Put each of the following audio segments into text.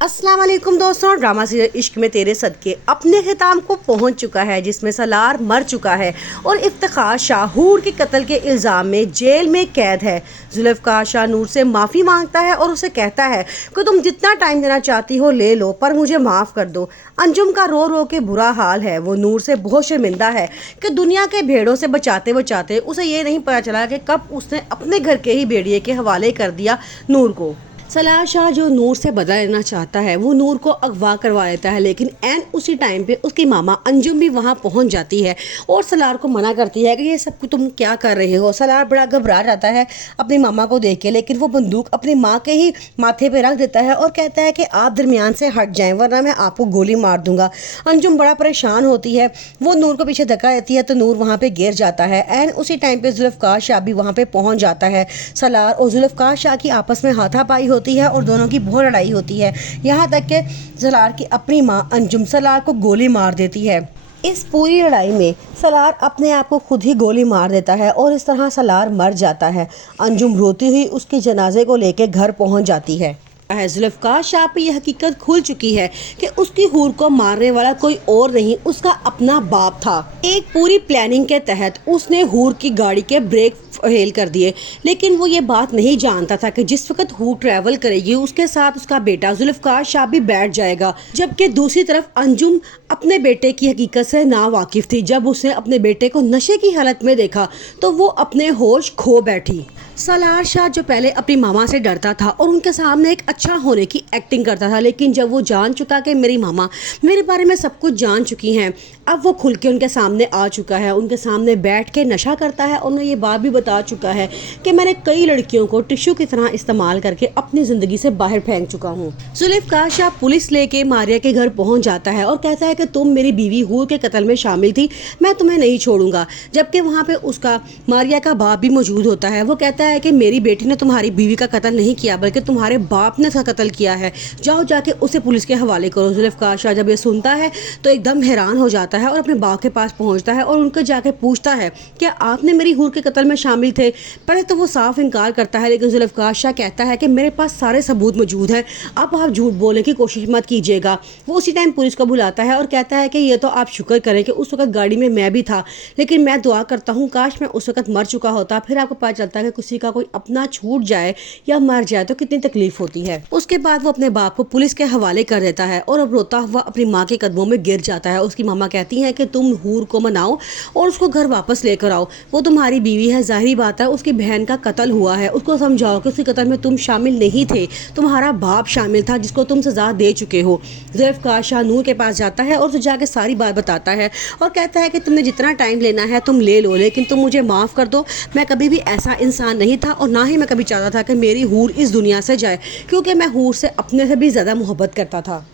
अस्सलाम वालेकुम दोस्तों। ड्रामा सीरियल इश्क में तेरे सदके अपने ख़िताम को पहुंच चुका है, जिसमें सलार मर चुका है और इफ्तिखार शाह हूर के कत्ल के इल्ज़ाम में जेल में कैद है। जुल्फ़िकार शाह नूर से माफ़ी मांगता है और उसे कहता है कि तुम जितना टाइम देना चाहती हो ले लो, पर मुझे माफ़ कर दो। अंजुम का रो रो के बुरा हाल है। वो नूर से बहुत शर्मिंदा है कि दुनिया के भेड़ों से बचाते बचाते उसे ये नहीं पता चला कि कब उसने अपने घर के ही भेड़िए के हवाले कर दिया नूर को। सलार शाह जो नूर से बदला लेना चाहता है वो नूर को अगवा करवा लेता है, लेकिन एन उसी टाइम पे उसकी मामा अंजुम भी वहाँ पहुँच जाती है और सलार को मना करती है कि ये सब तुम क्या कर रहे हो। सलार बड़ा घबरा जाता है अपनी मामा को देख के, लेकिन वो बंदूक अपनी माँ के ही माथे पे रख देता है और कहता है कि आप दरमियान से हट जाएं वरना मैं आपको गोली मार दूंगा। अंजुम बड़ा परेशान होती है, वो नूर को पीछे धक्का देती है तो नूर वहाँ पे गिर जाता है। एन उसी टाइम पे जुल्फ़िकार शाह भी वहाँ पे पहुँच जाता है। सलार और जुल्फ़िकार शाह की आपस में हाथापाई होती है और दोनों की बहुत लड़ाई होती है, यहाँ तक कि सलार की अपनी माँ अंजुम सलार को गोली मार देती है। इस पूरी लड़ाई में सलार अपने आप को खुद ही गोली मार देता है और इस तरह सलार मर जाता है। अंजुम रोती हुई उसके जनाजे को लेकर घर पहुंच जाती है। जुल्फ़िकार शाह पे यह हकीकत खुल चुकी है कि उसकी हूर को मारने वाला कोई और नहीं, उसका अपना बाप था। एक पूरी प्लानिंग के तहत उसने हूर की गाड़ी के ब्रेक फेल कर दिए, लेकिन वो ये बात नहीं जानता था कि जिस वक्त हूर ट्रैवल करेगी उसके साथ उसका बेटा जुल्फ़िकार शाह भी बैठ जाएगा। जबकि दूसरी तरफ अंजुम अपने बेटे की हकीकत से ना वाकिफ थी। जब उसने अपने बेटे को नशे की हालत में देखा तो वो अपने होश खो बैठी। सलार शाह जो पहले अपनी मामा से डरता था और उनके सामने एक अच्छा होने की एक्टिंग करता था, लेकिन जब वो जान चुका कि मेरी मामा मेरे बारे में सब कुछ जान चुकी हैं, अब वो खुल के उनके सामने आ चुका है। उनके सामने बैठ के नशा करता है और उन्हें ये बात भी बता चुका है कि मैंने कई लड़कियों को टिश्यू की तरह इस्तेमाल करके अपनी ज़िंदगी से बाहर फेंक चुका हूँ। जुल्फ़िकार शाह पुलिस लेके मारिया के घर पहुँच जाता है और कहता है कि तुम मेरी बीवी हूर के कत्ल में शामिल थी, मैं तुम्हें नहीं छोड़ूंगा। जबकि वहाँ पे उसका मारिया का बाप भी मौजूद होता है। वो कहता है कि मेरी बेटी ने तुम्हारी बीवी का कत्ल नहीं किया बल्कि तुम्हारे बाप ने उसका कत्ल किया है, जाओ जाके उसे पुलिस के हवाले करो। जुल्फ़िकार शाह जब ये सुनता है तो एकदम हैरान हो जाता है और अपने बाप के पास पहुंचता है और उनको जाके पूछता है कि आपने मेरी हूर के कत्ल में शामिल थे। पहले तो वो साफ इनकार करता है, लेकिन जुल्फ़िकार शाह कहता है कि मेरे पास सारे सबूत मौजूद हैं, अब आप झूठ बोलने की कोशिश मत कीजिएगा। वो उसी टाइम पुलिस को बुलाता है और कहता है कि ये तो आप शुक्र करें कि उस वक्त गाड़ी में मैं भी था, लेकिन मैं दुआ करता हूँ काश मैं उस वक्त मर चुका होता। फिर आपको पता चलता है कि किसी का कोई अपना छूट जाए या मर जाए तो कितनी तकलीफ होती है। उसके बाद वो अपने बाप को पुलिस के हवाले कर देता है और अब रोता हुआ अपनी माँ के कदमों में गिर जाता है। उसकी मामा कहती हैं कि तुम हूर को मनाओ और उसको घर वापस लेकर आओ, वो तुम्हारी बीवी है, जाहिर बात है उसकी बहन का कत्ल हुआ है, उसको समझाओ कि उसके कत्ल में तुम शामिल नहीं थे, तुम्हारा बाप शामिल था जिसको तुम सजा दे चुके हो। जुल्फ़िकार शाह नूर के पास जाता है और उसे जाके सारी बात बताता है और कहता है कि तुमने जितना टाइम लेना है तुम ले लो, लेकिन तुम मुझे माफ़ कर दो। मैं कभी भी ऐसा इंसान नहीं था और ना ही मैं कभी चाहता था कि मेरी हूर इस दुनिया से जाए, क्योंकि मैं हूर से अपने से भी ज़्यादा मोहब्बत करता था।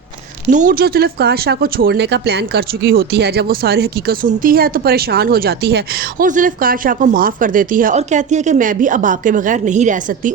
नूर जो जुल्फ़िकार शाह को छोड़ने का प्लान कर चुकी होती है, जब वो सारी हकीकत सुनती है तो परेशान हो जाती है और जुल्फ़िकार शाह को माफ़ कर देती है और कहती है कि मैं भी अब आपके बगैर नहीं रह सकती।